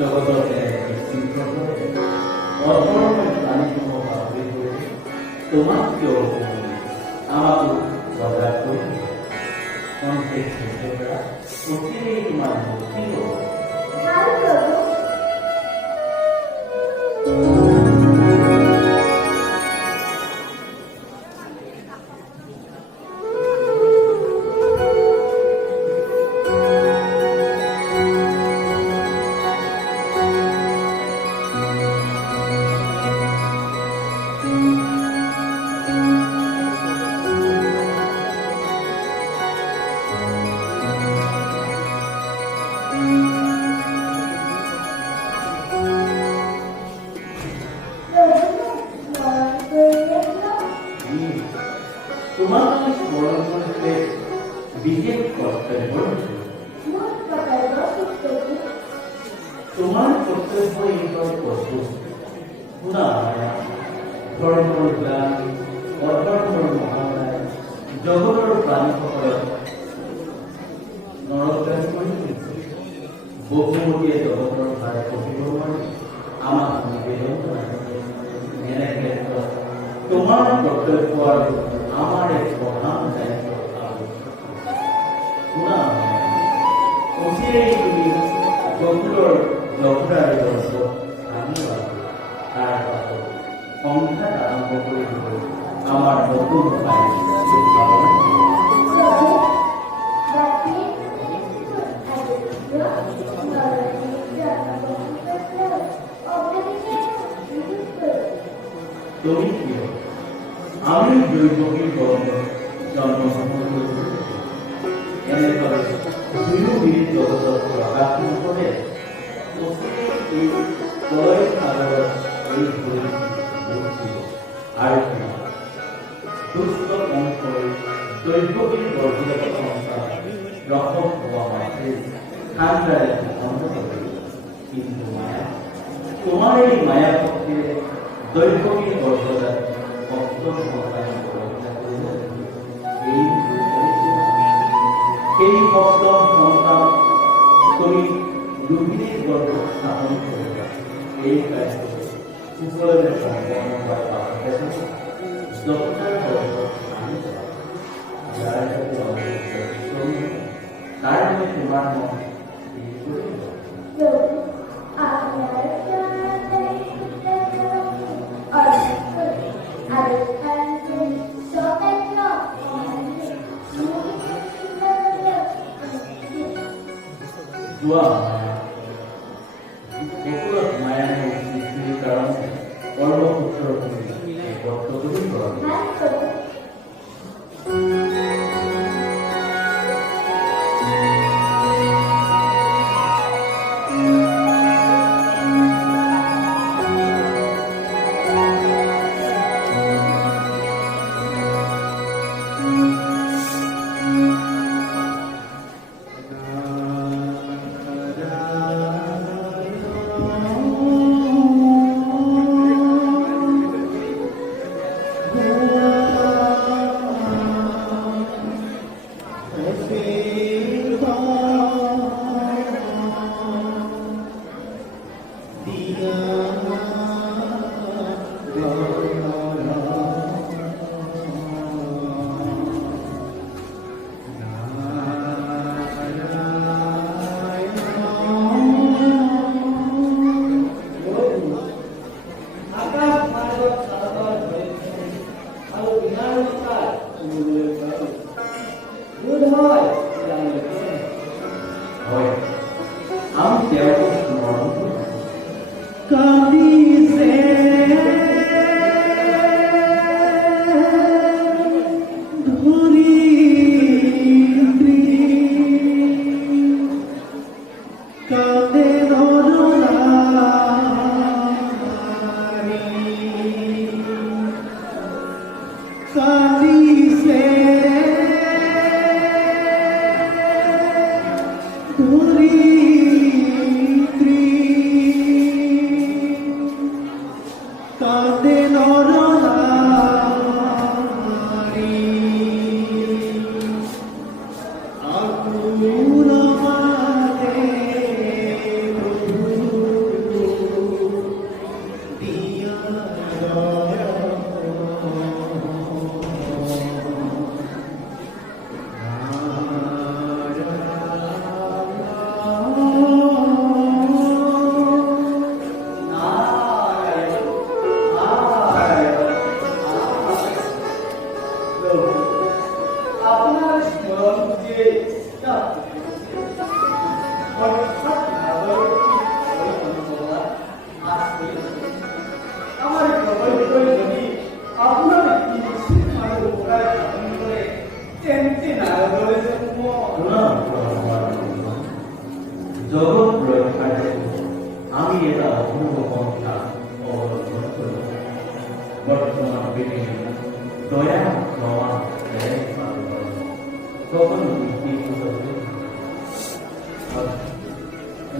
জগতকে বিশৃঙ্খল করে অধর্মের প্রাণীসমূহ আবৃত করে তোমাকে আমাকে বজায় করে অনেক শিক্ষকরা প্রতিদিনই তোমার ভক্তি তোমাকে স্মরণ করতে বিজেপ কর্তব্য তোমার কর্তব্য এইভাবে করবো না ধর্মর জ্ঞান অধর্মর মহামায় জগতৰ প্ৰাণীসকলক নৰকান কৰি বহুমতীয়ে জগতৰ ভাৰ কহিব নোৱাৰে আমাক নিবেদন এনে ক্ষেত্ৰত তোমাৰ কৰ্তব্য আৰু আমাৰ এক প্ৰধান দায়িত্ব শুনা অচিৰেই তুমি গভুৰৰ লঘুৰাৰ দৰ্শ আনিবা তাৰ পাছত সংখ্যাত আৰম্ভ কৰি দিব আমাৰ নতুন উপায় তুমি কি আমি দৈবকীৰ জন্মগ্ৰহণ কৰেছি এনেভাবে দুয়ো বীৰ জগতত প্ৰকাশ নকৰে এই প্ৰলয় সাগৰত এই ভৰি আৰু দুষ্ট অংশৰ দৈবকীৰ গৰ্ভজাত সংসাৰ ৰসম হোৱা মাত্ৰে ঠাণ্ডাৰে বন্ধ কৰে কিন্তু মায়া তোমাৰ এই মায়া শক্তিৰে দৈবকীৰ গৰ্ভজাত এই সপ্তম সন্তান তুমি দুর্বিনীর গর্ভ স্থাপন করবে এই কাজে সুফলের সম্পন্ন হয় দক্ষতার গর্ভ যার সাথে তার মানে তোমার মন মায়ার সৃষ্টির কারণে কর্মপুত্র কর্তব্য করা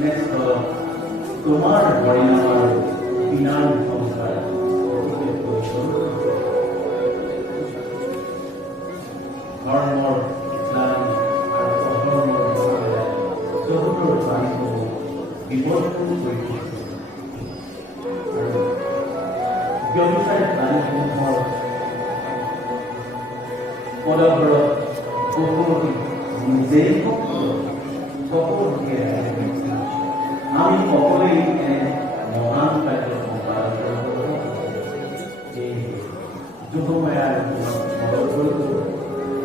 নেস্থল তোমাৰ বৰিণামৰ বিনাৰ সংসাৰ ধৰ্মৰ জ্ঞান আৰু অধৰ্মৰ মহাবেলাই জগতৰ প্ৰাণীসমূহ বিপদপূৰ্ণ কৰি তুলিছে আৰু ব্যবসায়ী প্ৰাণীসমূহৰ পদভৰত বহুমতি নিজেই সকলোকে আমি সকলেই এনে মহান কাৰ্য সম্পাদন কৰিব এই যোগমায়াৰ মদত কৰিব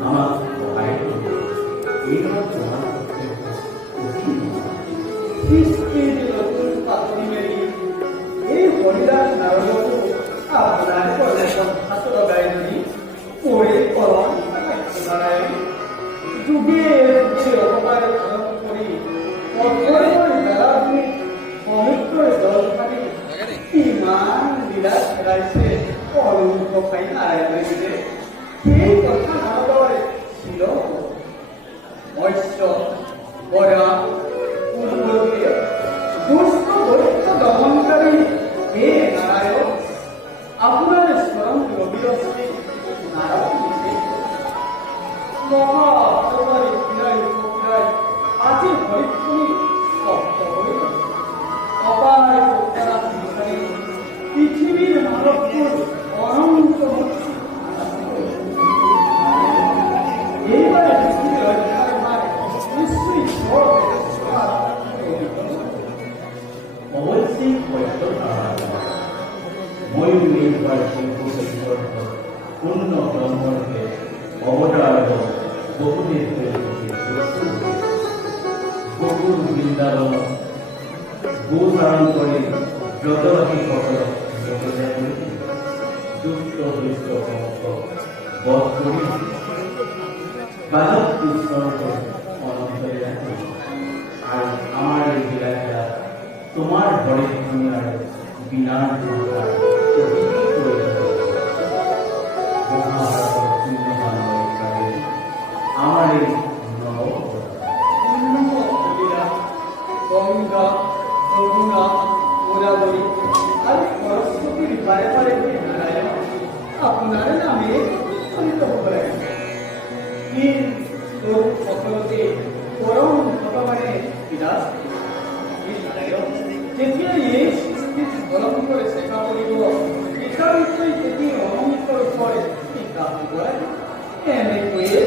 আমাক সহায় কৰিব এইদৰে তোমাৰ সৃষ্টিৰ নতুন পাতনি মেলি এই হৰিদাস নাৰদকো আপোনাৰ কৰ্মপন্থাত লগাই দি পৰি কলম বনাই যুগে অপকাৰে পালন কৰি অধ্যয়নৰ বেলাভূমি সমুদ্ৰৰ জল পানী ইমান লীলা খেলাইছে অৰুণ খাই নাৰায়ণে সেই কথা নাৰদৰ শিল মৎস্য বৰা দুষ্ট দৈত্য দমনকাৰী হে নাৰায়ণ আপোনাৰ স্মৰণ ৰবিৰশ্ৰী নাৰায়ণ মহাপ্ৰভাৰী ফিৰাই ফিৰাই আজি হৰিপুনি শব্দ হৈ অপাৰ উত্তৰা বিচাৰি পৃথিৱীৰ মানৱবোৰ অনন্ত এইবাৰ পৃথিৱীৰ অধ্যায় ভাগ নিশ্চয় ঈশ্বৰ অৱশ্যেই সত্য ময়ো এইবাৰ শিল্পৰ পূৰ্ণ ব্ৰহ্মৰূপে অৱতাৰ বহুদিন বহু বৃন্দাবন গোচাৰণ কৰি ব্ৰতবাসীসকলক দুষ্ট দুষ্ট সমস্ত বধ কৰি বালক কৃষ্ণৰূপে অনন্তৰে ৰাখি আৰু আমাৰ এই বিলাসীৰা তোমাৰ ভৰি ধুনীয়াৰ বিনাৰ সংসাৰ আমার এই গঙ্গা যমুনা গোদাবরী আর সরস্বতীর বারে বারে নারায়ণ আপনার নামে উচ্চারিত করে সকলকে পরম ভগবানে বিরাজ নারায়ণ যেতিয়া এই সৃষ্টিত স্মরণ করে শেখা করিব এটা বিষয় যদি অনন্ত হয় টিকা হব এনেকৈয়ে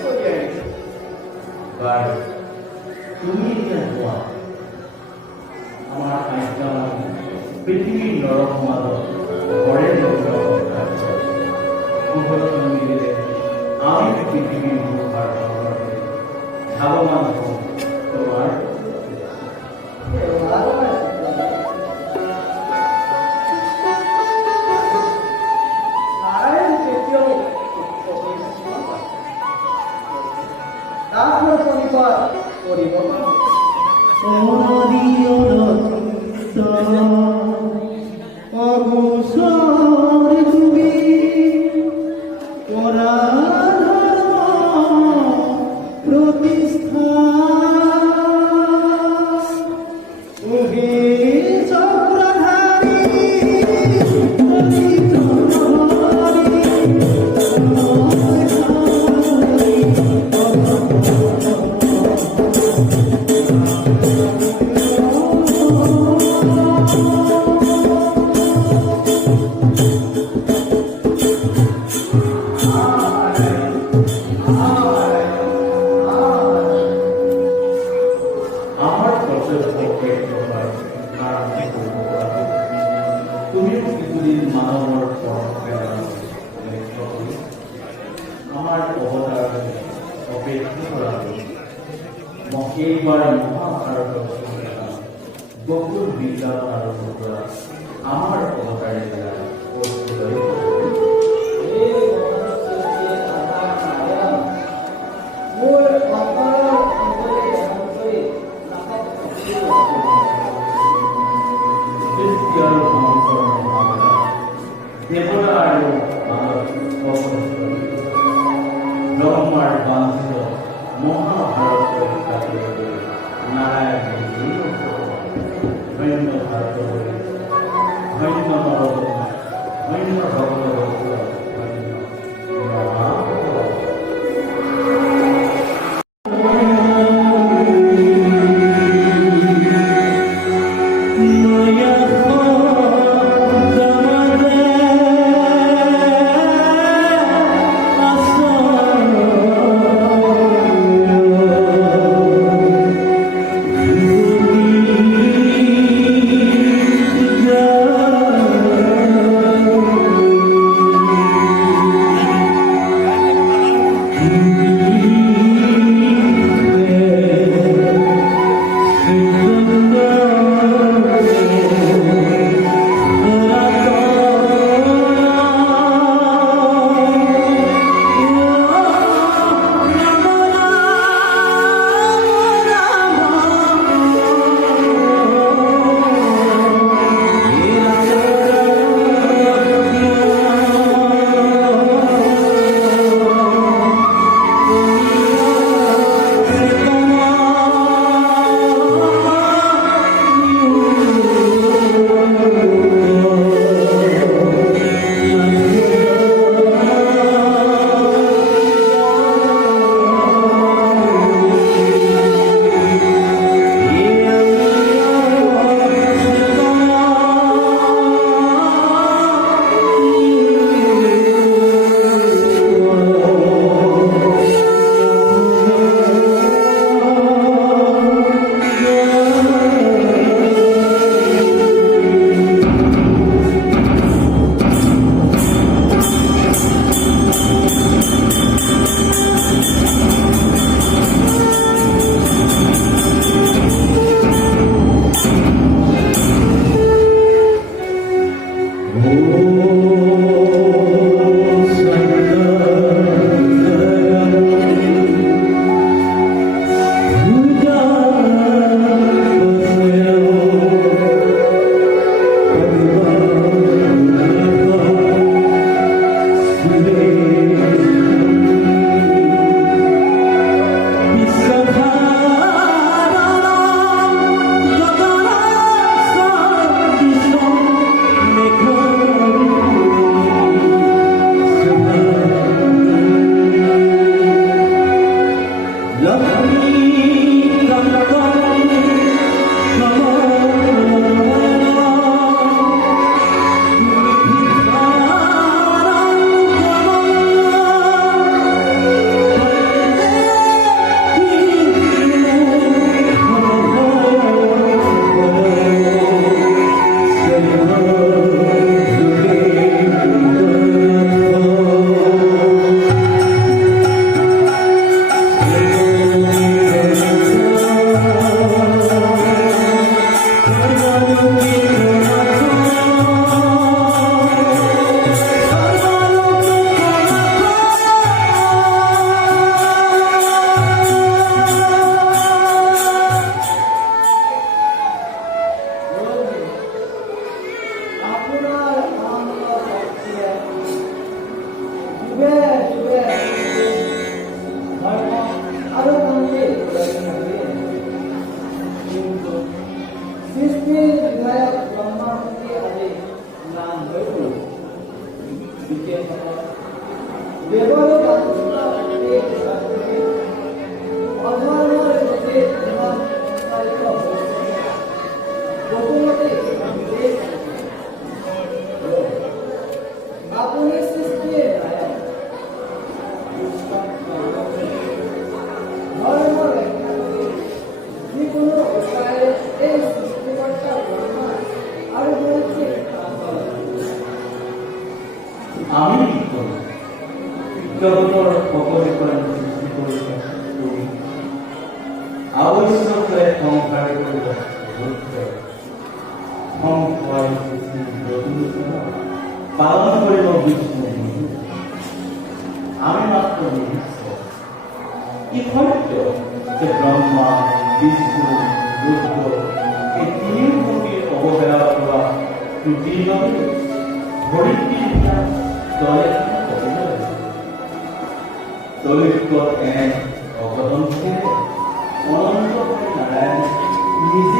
চলি আহিছে বাৰু তুমি এতিয়া কোৱা আমাৰ আজ্ঞামান পৃথিৱীৰ নৰ সমাজত ঘৰে মিলিলে আমি পৃথিৱীৰ মুখাৰ ধাৱমান হওঁ তোমাৰ নাৰায়ণ তেতিয়াও তাহাৰ পৰিবাৰ পৰিবৰ্তন তুমিও কিছুদিন মানৱৰ আমাৰ অৱতাৰ অপেক্ষা কৰা এইবাৰ মহাভাৰত গকুল বৃন্দাবন আৰম্ভ কৰা আমাৰ অৱতাৰে দেৱতা আৰু ব্ৰহ্মাৰ বাঞ্ছিত মহাভাৰত নাৰায়ণ ধন্য ভাৰত ধন্য নৰদমা ধন্য ভগৱত ধন্য মহাভগৱত। আমি কি কৰব? জগতৰ সকলোৰে সৃষ্টি কৰিছে তুমি। আৱশ্যকে সংসাৰ কৰিব পালন কৰিব বিষ্ণু। আমি মাত্ৰ নিমিত্ত। ই সত্য যে ব্ৰহ্মা বিষ্ণু ৰুদ্ৰ এই তিনিও মূৰ্তিৰ অৱহেলা কৰা ত্ৰুটিৰ বাবে ধৰিত্ৰীবিলাক দলিত এনে অঘটন অনন্ত নাৰায়ণ নিজে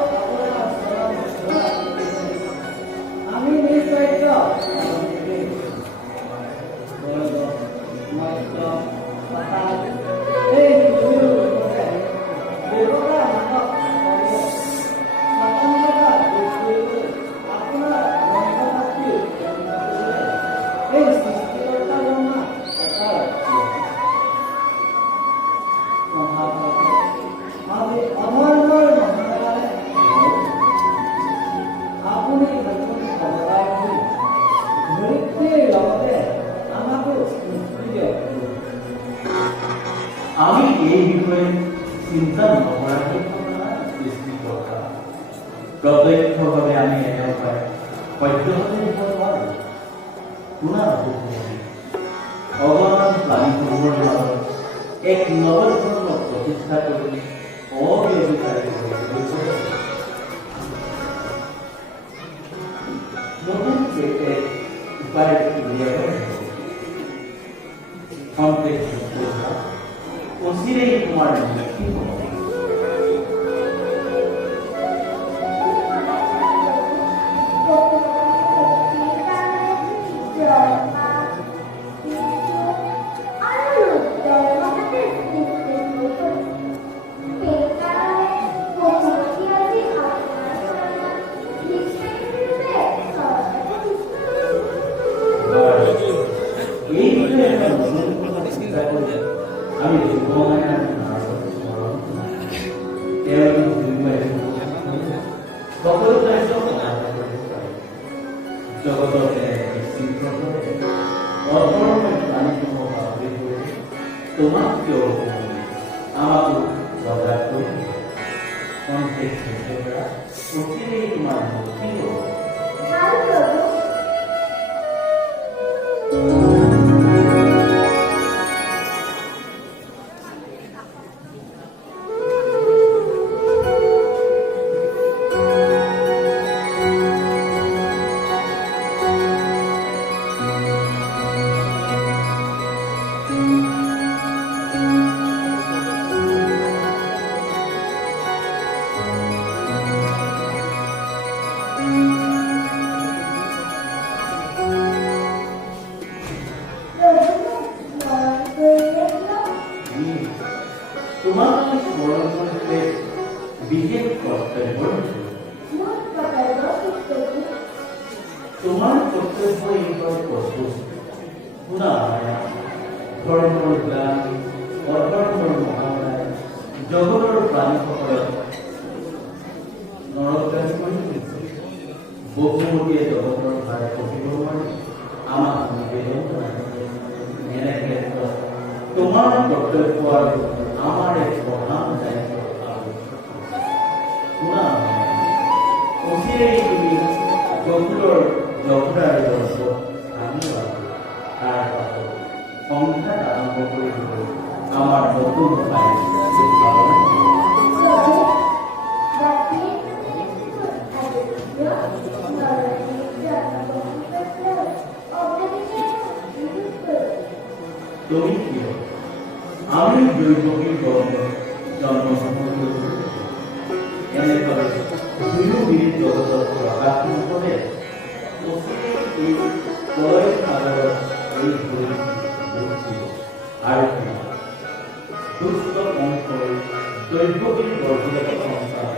আপোনাৰ চৰণ আমি নিজ দায়িত্ব পালন কৰিম। মধ্য তথা এই পৃথিৱীৰ লোককে ব্যৱসায় মানৱ স্বতন্ত্ৰতা যোগ কৰিবলৈ আপোনাৰ মধ্যশক্তিৰ এই সৃষ্টিকৰ্তা ব্ৰহ্মা অমৰনৰ মহাকালে আপুনি নতুন সমবায় কৰি ধৰিত্ৰীৰ লগতে আমাকো মুক্তি দিয়ক। আমি এই বিষয়ে চিন্তা নকৰাকৈ সৃষ্টিকৰ্তা প্ৰত্যক্ষভাৱে আমি একেবাৰে সত্যতে দিব নোৱাৰোঁ। শুনা অগণন প্ৰাণীসমূহৰ মাজত এক নৱধৰ্ম প্ৰতিষ্ঠা কৰি অব্যৱচাৰী নতুনকৈ এক উপায় উলিয়াব অচিৰেই তোমাৰ মুক্তি হ'ব। এই বিষয়ে আমি সকলো কাৰ্য জগতৰ অধৰ্মই প্ৰাণীসমূহ ভাবি কৰি তোমাক কিয় আমাকো বজাৰ কৰি কণ্ঠেক কৰা অচিৰেই তোমাৰ মুক্তি হ'ব। তোমাক স্মৰণ কৰিলে বিশেষ কৰ্তব্য তোমাৰ কৰ্তব্য এইবাৰ প্ৰস্তুত। শুনা ধৰ্মৰ জ্ঞান অধৰ্মৰ মহামায় জগতৰ প্ৰাণীসকলক নৰকাৰী কৰি তুলিছে। বহুমতীয়ে জগতৰ ভাৰ কঢ়িব নোৱাৰি আমাক নিবেদন কৰে। এনে ক্ষেত্ৰত তোমাৰ কৰ্তব্য আৰু আমাৰ এক প্ৰধান দায়িত্ব শুনা অচিৰেই তুমি গকুলৰ জগৰাৰ আমি তাৰ পাছত সংখ্যাত আৰম্ভ কৰিবলৈ আমাৰ নতুন উপায় তুমি কি আমি দৈৱকীৰ জন্মগ্ৰহণ কৰিবলৈ এনেকৈ দুয়ো মিলি জগতত প্ৰকাশ নকৰে। এই প্ৰলয় সাগৰত এই আৰু দুষ্ট কণ্ঠ দৈৱকীৰ গৰ্ভজাত সন্তান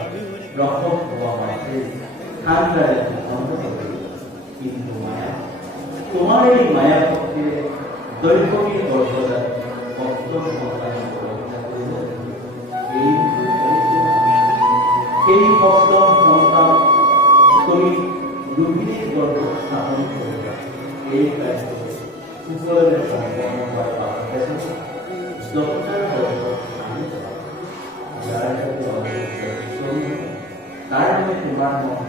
ৰসক হোৱা মাত্ৰে ঠাণ্ডাৰে বন্ধ কৰে। কিন্তু মায়া তোমাৰ এই মায়া শক্তিৰে দৈৱকীৰ গৰ্ভজাত সেই সপ্তম সন্তান তুমি দুৰ্গীৰ গৰ্ভত স্থাপন কৰিবা। এই কাৰ্য সুফলৰে সম্পন্ন হোৱাৰ পাছতে জগতৰ গৰ্ভত আনি যাবা। যাৰ তাৰ বাবে তোমাৰ মন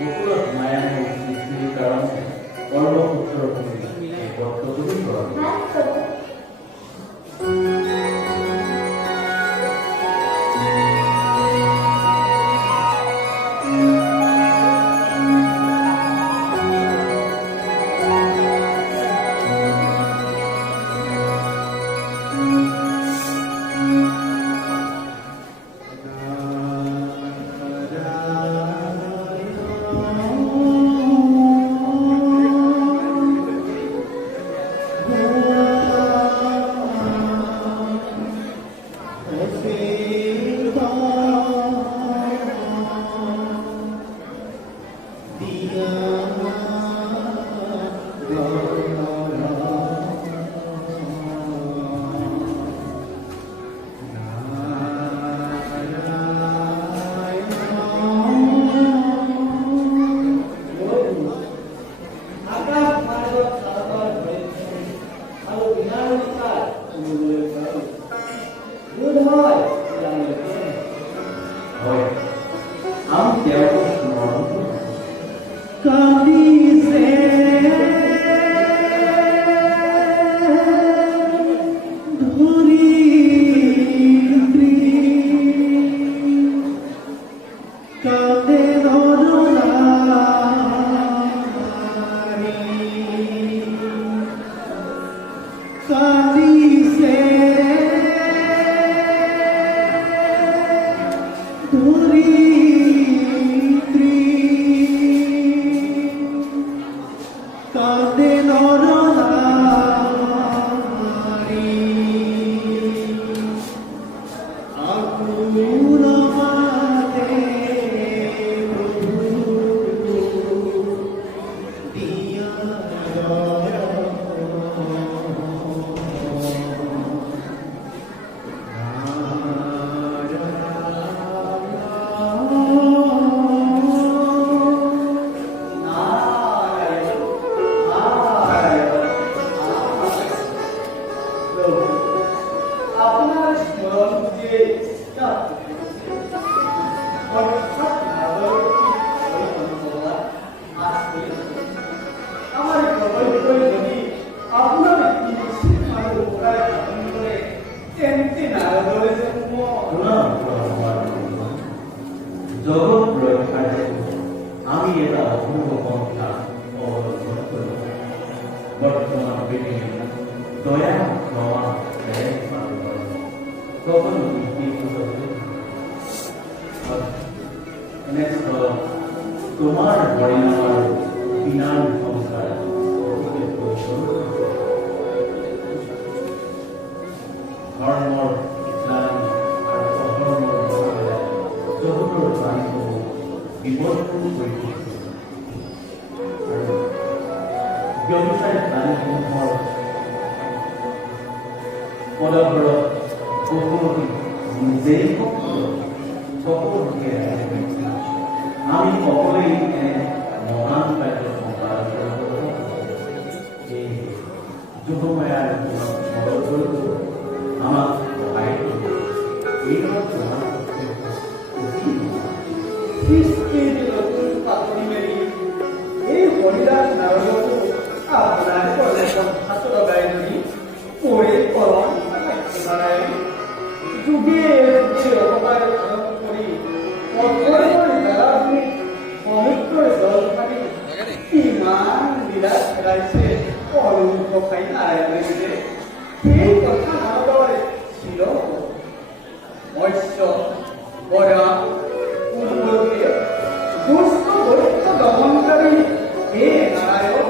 বকুলত মায়াময় সৃষ্টিৰ কাৰণে কৰ্মসূত্ৰৰ বৰ্তমান কৰা হয় আমি তেওঁক স্মৰণ কৰোঁ। কান্দিছে ধৰিত্ৰী, কান্দে নৰনাৰী, কান্দিছে ধৰিত্ৰী, কান্দে নৰনাৰী, আকুল মাতে প্ৰভু দিয়া আপনার স্মরণ যে অর্থাৎ আমার খবর যদি আপনার তেমনি না জগৎ রক্ষায় আমি এটা অপূর্ব পন্থা অবলম্বন করব। বর্তমান পৃথিবী দয়া ক্ষমা কখনো তোমার পরিণামার বিনার সংসার ধৰ্মৰ ইছলাম আৰু অধৰ্মৰ মহাবিলাই জগতৰ প্ৰাণীসমূহ বিপদপূৰ্ণ কৰি তুলিছে আৰু ব্যৱসায়ী প্ৰাণীসমূহৰ পদভৰত বহুমুখী নিজেই সকলোকে আমি সকলোৱেই এনে মহান কাৰ্য সম্পাদন কৰিব। এই যোগমায়াৰ স্মৰণ কৰিব, আমাক সহায় কৰিব। এইবোৰ তোমাৰ সৃষ্টির নতুন পাতনি মেলি এই হরিদাস নারদকো আপনার পরে হাত লগাই ধরি পড়ে কলম বানাই যুগে অপকার আরম্ভ করি অধ্যয়ন বেলাভূমি পবিত্র জল পানি ইমান বিলাস খেলাইছে অলঙ্ক খাই নারায়ণে দিলে এই কথা নারদরে ছিল মৎস্য বরা পূর্বকে দুষ্ট দৈত্য দমনকারী হে নারায়ণ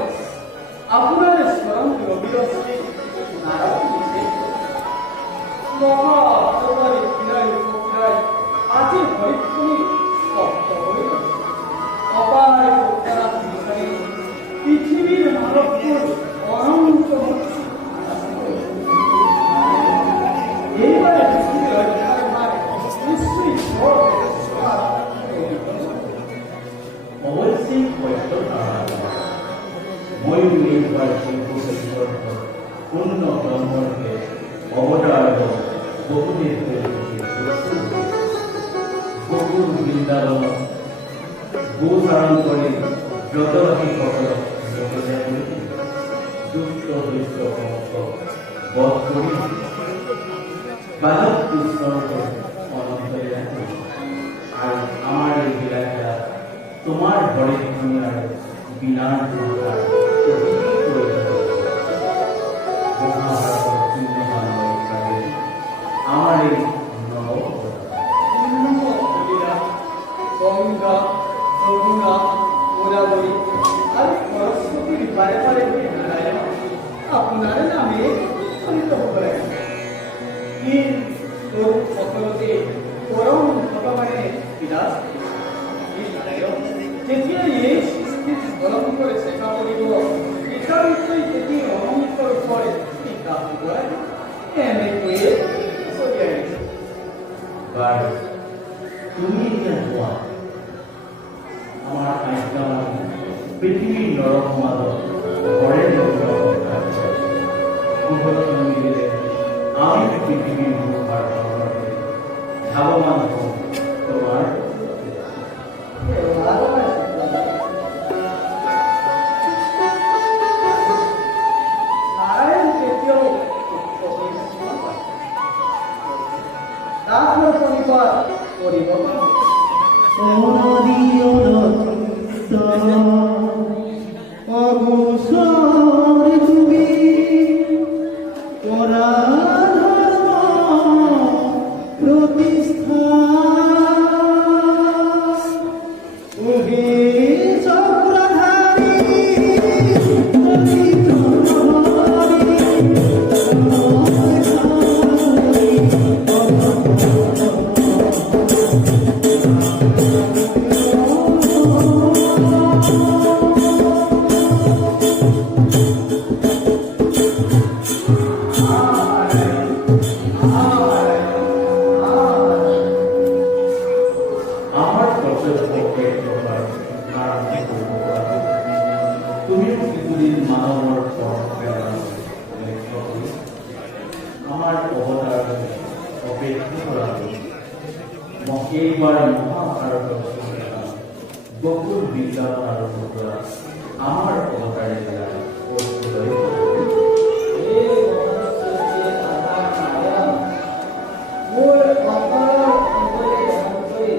আপনার স্মরণ রবিরশ্রী নারায়ণ দিছে মহা অর্থকারী ক্রীড়ায় উপক্রিয়ায় আজি হরিক্ষণী শক্ত হয়ে গেছে অপার উত্তরা বিশালী পৃথিবীর মানবপুর অনন্ত মুক্তি এইবারে পৃথিবীর অধিকার ভাগ নিশ্চয়ই অবশ্যই সত্য ধারণা মই নির্ভর শিল্পেশ্বর পূর্ণ ব্রহ্মকে অবতার বহুদের বহু বৃন্দাবন গোচারণ করে যতবাহী সকল দুষ্ট দুষ্ট সমস্ত বধ করি বালক কৃষ্ণকে অনন্তরে রাখি। আর আমার এই বিলাসা তোমার ঘরে দুনিয়ার বিনার সংসার আমার এই গঙ্গা যমুনা গোদাবরী আর সরস্বতীর বারে বারে নারায়ণ আপনার নামে উচ্চারিত করে সকলতে পরম ভগবানের বিরাজ নারায়ণ যেতিয়া এই সৃষ্টির স্মরণ করে শেখা করিব বিচারিতই যেটি অনন্তর পরে টিকা হয় এনেকৈয়ে চলিয়াই বাৰু তুমি এতিয়া যোৱা আমাৰ আজ্ঞা মানি পৃথিৱীৰ নৰ সমাজত ঘৰে মিলিলে আমি পৃথিৱীৰ ধাৱমান হওঁ তোমাৰ আশীৰ্বাদ কৰিব অনাদি অনন্ত অবসৰ তুমি পৰাধৰ্ম প্ৰতিষ্ঠা ওহে চক্ৰধাৰী আমাৰ কৰ্তব্যকে তুমিও কিছুদিন মানৱৰ আমাৰ অৱতাৰ অপেক্ষা কৰা মই এইবাৰ মহাভাৰত বকুল বিজ্ঞাপন আৰম্ভ কৰা আমাৰ অৱতাৰে দ্বাৰা মোৰ অন্তৰৰ অন্তৰে অন্তৰে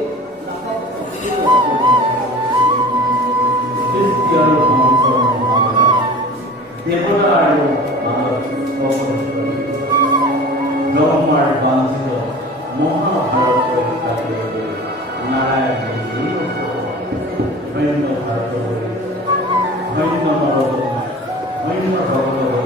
সৃষ্টি আৰু ধ্বংসৰ মহাভাৰত দেৱতা আৰু মানৱ ব্ৰহ্মাৰ বাঞ্ছিত মহাভাৰত পৰীক্ষা কৰিবলৈ নাৰায়ণ ধন্য ভাৰত ধন্য নৱ ধন্য ভগৱত